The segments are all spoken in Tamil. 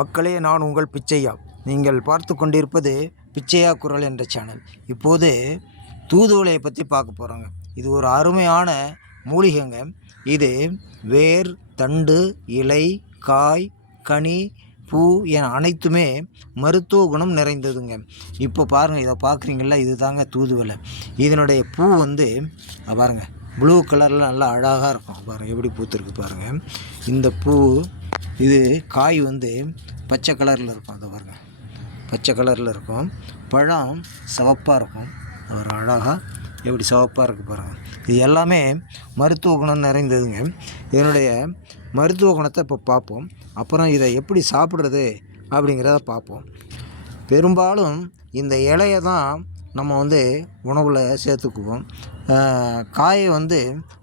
மக்களே, நான் உங்கள் பிச்சையா. நீங்கள் பார்த்து கொண்டிருப்பது பிச்சையா குரல் என்ற சேனல். இப்போது தூதுவளையை பற்றி பார்க்க போகிறோங்க. இது ஒரு அருமையான மூலிகைங்க. இது வேர், தண்டு, இலை, காய், கனி, பூ என அனைத்துமே மருத்துவ குணம் நிறைந்ததுங்க. இப்போ பாருங்கள், இதை பார்க்குறீங்களா, இது தாங்க தூதுவளை. இதனுடைய பூ பாருங்கள், ப்ளூ கலரில் நல்லா அழகாக இருக்கும். பாருங்கள் எப்படி பூத்துருக்கு பாருங்கள். இந்த பூ இது காய் பச்சை கலரில் இருக்கும். அதை பாருங்கள், பச்சை கலரில் இருக்கும். பழம் சிவப்பாக இருக்கும். ஒரு அழகாக எப்படி சிவப்பாக இருக்குது பாருங்கள். இது எல்லாமே மருத்துவ குணம் நிறைந்ததுங்க. இதனுடைய மருத்துவ குணத்தை இப்போ பார்ப்போம். அப்புறம் இதை எப்படி சாப்பிட்றது அப்படிங்கிறத பார்ப்போம். பெரும்பாலும் இந்த இலையை தான் நம்ம உணவில் சேர்த்துக்குவோம். காயை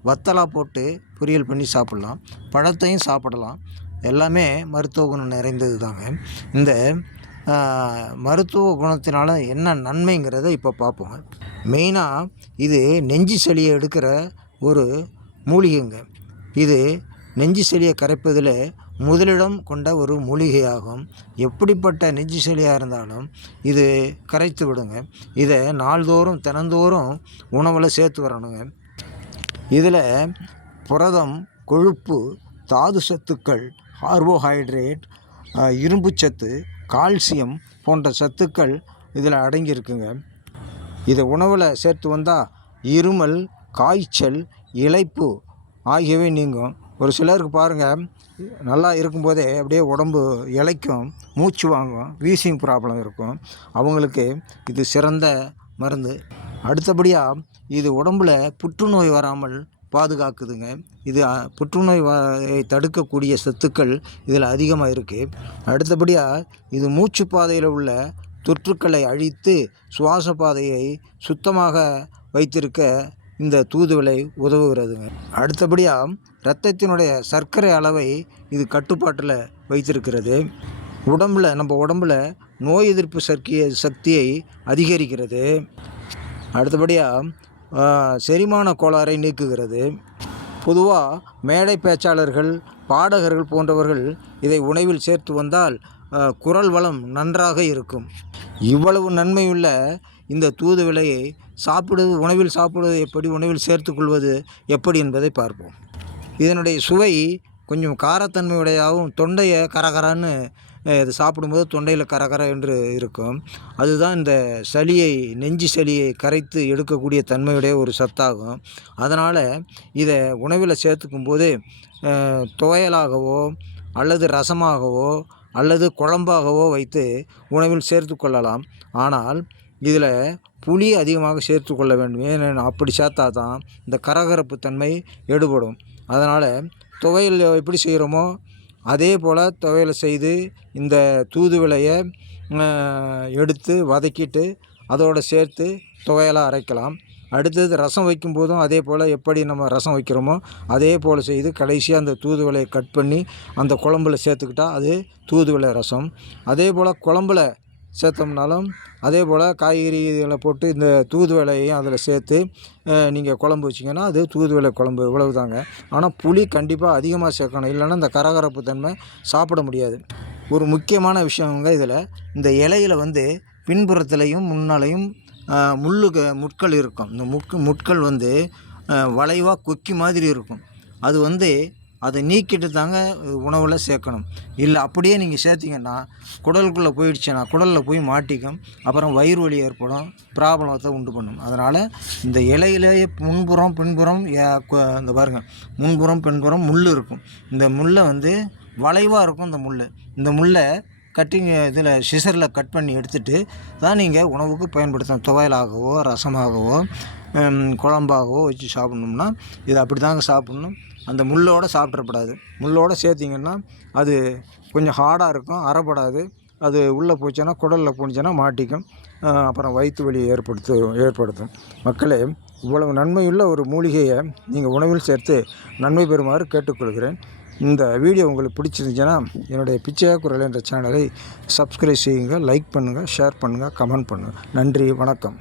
வத்தலாக போட்டு பொரியல் பண்ணி சாப்பிட்லாம். பழத்தையும் சாப்பிடலாம். எல்லாமே மருத்துவ குணம் நிறைந்தது தாங்க. இந்த மருத்துவ குணத்தினால என்ன நன்மைங்கிறத இப்போ பார்ப்போங்க. மெயினாக இது நெஞ்சு சளியை எடுக்கிற ஒரு மூலிகைங்க. இது நெஞ்சு சளியை கரைப்பதில் முதலிடம் கொண்ட ஒரு மூலிகையாகும். எப்படிப்பட்ட நெஞ்சு சளியாக இருந்தாலும் இது கரைத்து விடுங்க. இதை நாள்தோறும் தினந்தோறும் உணவில் சேர்த்து வரணுங்க. இதில் புரதம், கொழுப்பு, தாது சத்துக்கள், கார்போஹைட்ரேட், இரும்பு சத்து, கால்சியம் போன்ற சத்துக்கள் இதில் அடங்கியிருக்குங்க. இதை உணவில் சேர்த்து வந்தால் இருமல், காய்ச்சல், இளைப்பு ஆகியவை நீங்கும். ஒரு சிலருக்கு பாருங்கள், நல்லா இருக்கும்போதே அப்படியே உடம்பு இளைக்கும், மூச்சு வாங்கும், வீசிங் ப்ராப்ளம் இருக்கும். அவங்களுக்கு இது சிறந்த மருந்து. அடுத்தபடியாக இது உடம்பில் புற்றுநோய் வராமல் பாதுகாக்குதுங்க. இது புற்றுநோய் தடுக்கக்கூடிய சத்துக்கள் இதில் அதிகமாக இருக்குது. அடுத்தபடியாக இது மூச்சு பாதையில் உள்ள தொற்றுக்களை அழித்து சுவாச பாதையை சுத்தமாக வைத்திருக்க இந்த தூதுவளை உதவுகிறதுங்க. அடுத்தபடியாக இரத்தத்தினுடைய சர்க்கரை அளவை இது கட்டுப்பாட்டில் வைத்திருக்கிறது. நம்ம உடம்பில் நோய் எதிர்ப்பு சக்தியை அதிகரிக்கிறது. அடுத்தபடியாக செரிமான கோளாறை நீக்குகிறது. பொதுவாக மேடை பேச்சாளர்கள், பாடகர்கள் போன்றவர்கள் இதை உணவில் சேர்த்து வந்தால் குரல் வளம் நன்றாக இருக்கும். இவ்வளவு நன்மையுள்ள இந்த தூதுவளையை உணவில் சாப்பிடுவது எப்படி, உணவில் சேர்த்துக்கொள்வது எப்படி என்பதை பார்ப்போம். இதனுடைய சுவை கொஞ்சம் காரத்தன்மையுடையாகவும், தொண்டையை கரகரான்னு இது சாப்பிடும்போது தொண்டையில் கரகர என்று இருக்கும். அதுதான் இந்த நெஞ்சு சளியை கரைத்து எடுக்கக்கூடிய தன்மையுடைய ஒரு சத்தாகும். அதனால் இதை உணவில் சேர்த்துக்கும் போது துவையலாகவோ அல்லது ரசமாகவோ அல்லது குழம்பாகவோ வைத்து உணவில் சேர்த்து கொள்ளலாம். ஆனால் இதில் புளி அதிகமாக சேர்த்து கொள்ள வேண்டும். ஏன்னா அப்படி சேர்த்தா தான் இந்த கரகரப்பு தன்மை எடுபடும். அதனால் துவையல் எப்படி செய்கிறோமோ அதே போல் துவையல் செய்து இந்த தூதுவளையை எடுத்து வதக்கிட்டு அதோடு சேர்த்து துவையலாக அரைக்கலாம். அடுத்தது ரசம் வைக்கும்போதும் அதே போல் எப்படி நம்ம ரசம் வைக்கிறோமோ அதே போல் செய்து கடைசியாக அந்த தூதுவளையை கட் பண்ணி அந்த குழம்புல சேர்த்துக்கிட்டால் அது தூதுவளை ரசம். அதே போல் குழம்புல சேர்த்தோம்னாலும் அதே போல் காய்கறிகளை போட்டு இந்த தூதுவளையையும் அதில் சேர்த்து நீங்கள் குழம்பு வச்சிங்கன்னா அது தூதுவளை குழம்பு. இவ்வளவு தாங்க. ஆனால் புளி கண்டிப்பாக அதிகமாக சேர்க்கணும், இல்லைன்னா இந்த கரகரப்பு தன்மை சாப்பிட முடியாது. ஒரு முக்கியமான விஷயங்க, இதில் இந்த இலையில் பின்புறத்துலையும் முன்னாலையும் முட்கள் இருக்கும். இந்த முட்கள் வளைவாக கொக்கி மாதிரி இருக்கும். அது அதை நீக்கிட்டு தாங்க உணவில் சேர்க்கணும். இல்லை அப்படியே நீங்கள் சேர்த்திங்கன்னா குடலுக்குள்ளே போயிடுச்சுன்னா குடலில் போய் மாட்டிக்கும். அப்புறம் வயிறு வலி ஏற்படும், ப்ராப்ளத்தை உண்டு பண்ணும். அதனால் இந்த இலையிலேயே முன்புறம் பின்புறம் இந்த பாருங்கள், முன்புறம் பின்புறம் முள் இருக்கும். இந்த முள்ளை வளைவாக இருக்கும். இந்த முள்ளை இதில் சிசரில் கட் பண்ணி எடுத்துகிட்டு தான் நீங்கள் உணவுக்கு பயன்படுத்தணும். துவையலாகவோ ரசமாகவோ குழம்பாகவோ வச்சு சாப்பிட்ணும்னா இது அப்படி தாங்க சாப்பிட்ணும். அந்த முள்ளோடு சாப்பிட்றப்படாது. முள்ளோடு சேர்த்திங்கன்னா அது கொஞ்சம் ஹார்டாக இருக்கும், அறப்படாது. அது உள்ளே போச்சுன்னா குடலில் போணுச்சுன்னா மாட்டிக்கும். அப்புறம் வயிற்று வலி ஏற்படுத்தும். மக்களே, இவ்வளவு நன்மையுள்ள ஒரு மூலிகையை நீங்கள் உணவில் சேர்த்து நன்மை பெறுமாறு கேட்டுக்கொள்கிறேன். இந்த வீடியோ உங்களுக்கு பிடிச்சிருந்துச்சுன்னா என்னுடைய பிச்சையா குரல் என்ற சேனலை சப்ஸ்கிரைப் செய்யுங்க, லைக் பண்ணுங்கள், ஷேர் பண்ணுங்கள், கமெண்ட் பண்ணுங்கள். நன்றி, வணக்கம்.